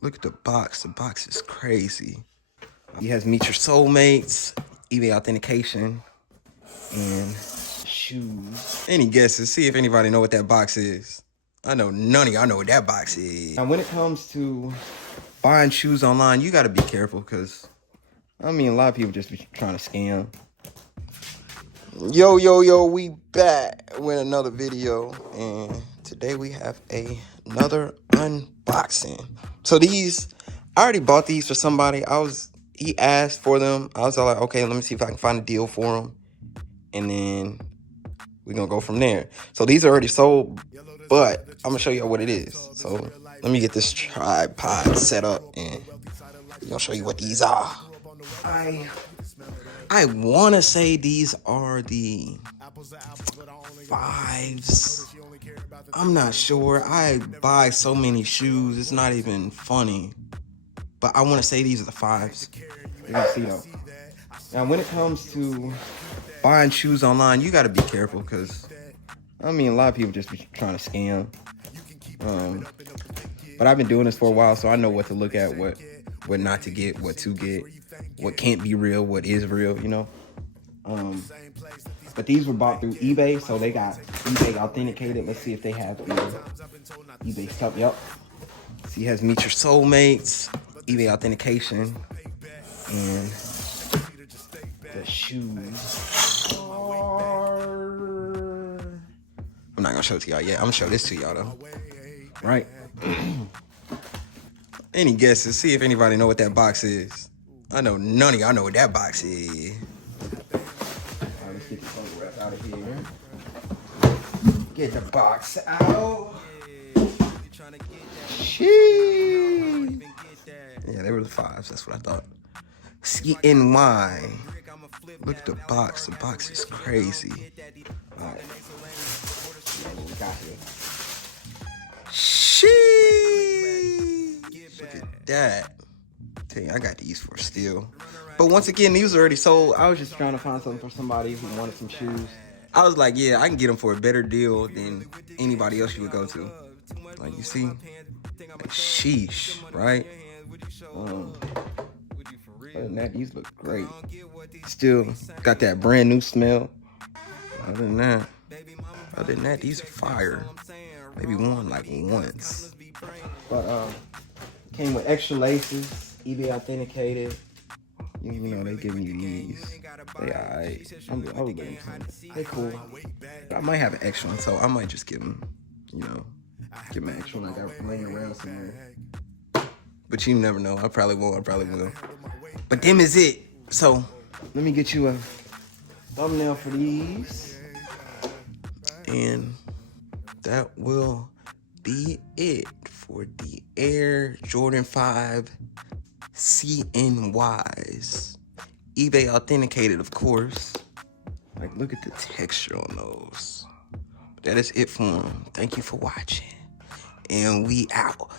Look at the box. The box is crazy. He has Meet Your Soulmates, eBay Authentication, and shoes. Any guesses? See if anybody know what that box is. I know none of y'all know what that box is. Now, when it comes to buying shoes online, you got to be careful because, I mean, a lot of people just be trying to scam. Yo, we back with another video, and today we have another unboxing. So these, I already bought these for somebody. He asked for them. I was all like, okay, let me see if I can find a deal for them, and then we're gonna go from there. So these are already sold, but I'm gonna show you what it is. So let me get this tripod set up, and I'm gonna show you what these are. I want to say these are the 5s. I'm not sure. I buy so many shoes, it's not even funny. But I want to say these are the 5s. You're gonna see though. Now, when it comes to buying shoes online, you got to be careful because, I mean, a lot of people just be trying to scam. But I've been doing this for a while, so I know what to look at, what not to get, what to get, what can't be real, what is real, you know. But these were bought through eBay, so they got eBay authenticated. Let's see if they have the eBay stuff. Yep. See, it has Meet Your Soulmates, eBay authentication, and the shoes. I'm not gonna show it to y'all yet. I'm gonna show this to y'all though. Right? Any guesses? See if anybody know what that box is. I know none of y'all know what that box is. Alright, let's get the bubble wrap out of here. Get the box out. Sheesh. Yeah, they were the 5s. That's what I thought. CNY. Look at the box. The box is crazy. Alright. What we got here. Sheesh. Look at that. Tell you, I got these for steal. But once again, these are already sold. I was just trying to find something for somebody who wanted some shoes. I was like, yeah, I can get them for a better deal than anybody else you would go to. Like, you see? Like, sheesh, right? Other than that, these look great. Still got that brand new smell. Other than that, these are fire. Maybe worn like once. But came with extra laces, eBay authenticated. You know, they giving you these. They alright. I would get them. They cool. But I might have an extra one, so I might just give them, you know, give them an extra one. I got laying around somewhere. But you never know. I probably won't. I probably will. But them is it. So let me get you a thumbnail for these. And that will be it for the Air Jordan 5 CNYs. eBay authenticated, of course. Like, look at the texture on those. That is it for them. Thank you for watching. And we out.